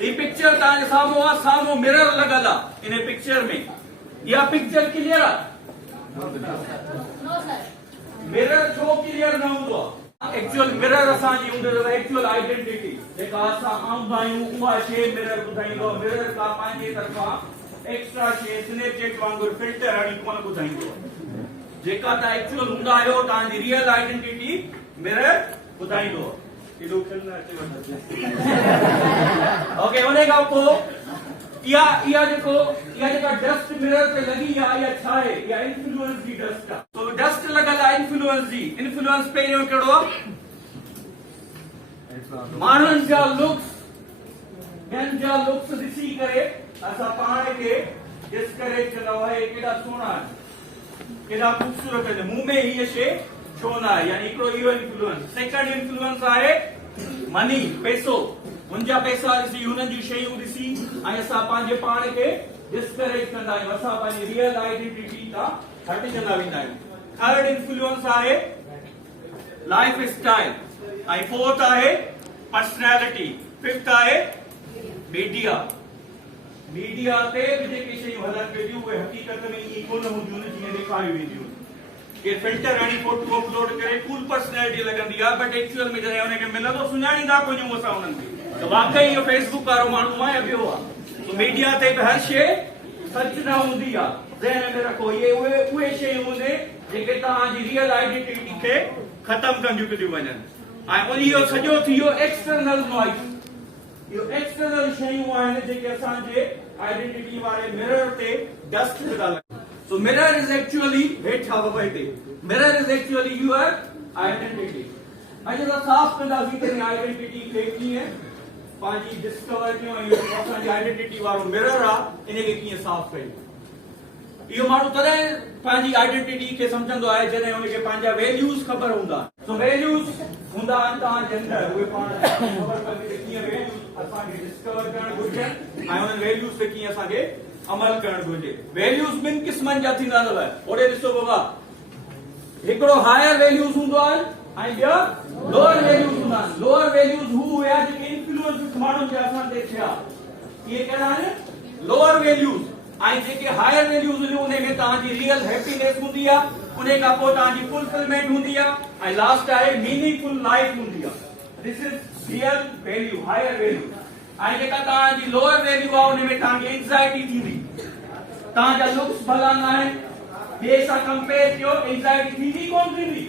ये पिक्चर तव्हांजे साम्हूं आहे, साम्हूं मिरर लॻल आहे इन पिक्चर में। इहा पिक्चर क्लियर आहे? मिरर छो क्लियर न हूंदो आहे? एक्चुअल मिरर असांजी हूंदी अथव एक्चुअल आइडेंटिटी जेका असां आऊं आहियूं उहा शइ मिरर ॿुधाईंदो। मिरर का पंहिंजे तरफ़ां एक्स्ट्रा शइ स्नैपचैट वांगुरु फिल्टर हणी कोन ॿुधाईंदो। जेका तव्हां एक्चुअल हूंदा आहियो तव्हांजी रियल आइडेंटिटी मिरर ॿुधाईंदो। ओके, उन खां पोइ इहा जेका डस्ट मिरर पे लगी आहे इहा छा आहे? इहा इन्फ्लुएंस जी डस्ट आहे। तो डस्ट लॻल आहे इन्फ्लुएंस जी। इन्फ्लुएंस पहिरियों कहिड़ो आहे? माण्हुनि जा लुक्स, ॿियनि जा लुक्स ॾिसी करे असां पाण खे डिस्करेज कंदा आहे केॾा सुहिणा आहिनि, केॾा ख़ूबसूरत आहिनि, मुंह में हीअ शइ छो न आहे, यानी हिकिड़ो इहो इन्फ्लुएंस। सेकंड इन्फ्लुएंस आहे मनी, पैसो। मुंहिंजा पैसा ॾिसी, हुननि जी शयूं ॾिसी ऐं असां पंहिंजे पाण खे डिस्करेज कंदा आहियूं, असां पंहिंजी रियल आइडेंटिटी तां हटिजंदा वेंदा आहियूं। थर्ड इन्फ्लुएंस आहे लाइफ स्टाइल ऐं फोर्थ आहे पर्सनैलिटी, फिफ्थ आहे मीडिया। मीडिया ते बि जेके शयूं हलनि पियूं उहे हक़ीक़त में ईअं कोन हूंदियूं जीअं ॾेखारियूं वेंदियूं। के फिल्टर हणी फोटो अपलोड करे कूल पर्सनैलिटी लॻंदी आहे, बट एक्चुअल में जॾहिं हुनखे मिलंदो सुञाणींदा कोन्ह असां हुननि खे त वाकई इहो फेसबुक वारो माण्हू आहे या ॿियो आहे। तो मीडिया ते बि हर शइ सच न हूंदी आहे, ज़हन में रखो। इहे उहे शयूं हूंदे जेके तव्हांजी रियल आइडेंटिटी खे ख़तम कंदियूं थियूं वञनि। ऐं इहो सॼो थी वियो एक्सटर्नल नॉइज़। इहो एक्सटर्नल शयूं आहिनि जेके असांजे आइडेंटिटी वारे मिरर ते डस्ट विधा लॻनि। So mirror is actually mirror is actually your identity. अॼु असां साफ़ कंदासीं त आइडेंटिटी खे कीअं पंहिंजी डिस्कवर कयूं ऐं असांजी आइडेंटिटी वारो मिरर आहे इनखे कीअं साफ़ कयूं। इहो माण्हू तॾहिं पंहिंजी आइडेंटिटी खे सम्झंदो आहे जॾहिं हुनखे पंहिंजा वैल्यूज़ ख़बर हूंदा। सो वैल्यूज़ हूंदा आहिनि तव्हांजे अंदरि, उहे पाण ख़बर पवंदी त कीअं वैल्यूज़ असांखे डिस्कवर करणु घुरिजनि ऐं हुननि वैल्यूज़ ते कीअं असांखे अमल करणु घुरिजे। वैल्यूज़ ॿिनि क़िस्मनि जा थींदा अथव। ओॾे ॾिसो बाबा, हिकिड़ो हायर वैल्यूज़ हूंदो आहे ऐं ॿिया लोअर वैल्यूज़ हूंदा आहिनि। लोअर वैल्यूज़ हू हुया जेके इन्फ्लुएंस माण्हुनि जा असां ते थिया, इहे कहिड़ा आहिनि? Lower values. ऐं जेके हायर वैल्यूज़ हुयूं उन में तव्हांजी रियल हैप्पीनेस हूंदी आहे, उन खां पोइ तव्हांजी फुलफिलमेंट हूंदी आहे ऐं लास्ट आहे मीनिंगफुल लाइफ हूंदी आहे। This is real value, higher value. ऐं जेका तव्हांजी लोअर वैल्यू आहे उन में तव्हांखे एंग्जाइटी थींदी, तव्हांजा लुक्स भला न आहिनि, ॿिए सां कंपेयर कयो, एंग्जाइटी थींदी कोन थींदी,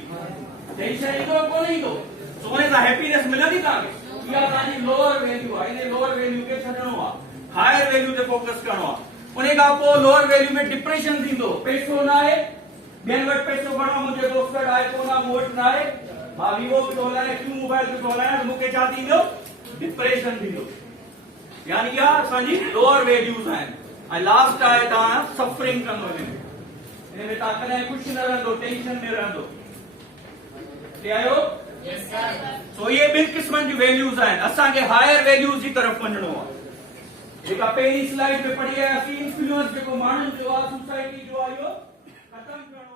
टेंशन ईंदो कोन ईंदो, सो उन सां हैप्पीनेस मिलंदी तव्हांखे। इहा तव्हांजी लोअर वैल्यू आहे। इन लोअर वैल्यू खे छॾणो आहे, हायर वैल्यू ते फोकस करणो आहे। उन खां पोइ लोअर वैल्यू में डिप्रेशन थींदो, पैसो न आहे, ॿियनि वटि पैसो घणो, मुंहिंजे दोस्त वटि आहे कोन, मूं वटि न आहे, मां वीवो बि थो हलायां, क्यू मोबाइल बि थो हलायां, मूंखे छा थींदो? डिप्रेशन थींदो। यानी इहा असांजी लोअर वैल्यूज़ आहिनि। ऐं लास्ट आहे तव्हां सफरिंग कंदो, हिन में तव्हां कॾहिं ख़ुशि न रहंदो, टेंशन में रहंदो। आहियो? सो इहे ॿिनि क़िस्मनि जूं वैल्यूज़ आहिनि। असांखे हायर वैल्यूज़ जी तरफ़ वञणो आहे। जेका पहिरीं स्लाइड में पढ़ी आयासीं, इन्फ्लुएंस जेको माण्हुनि जो आहे, सोसाइटी जो आहे, इहो ख़तम करणो।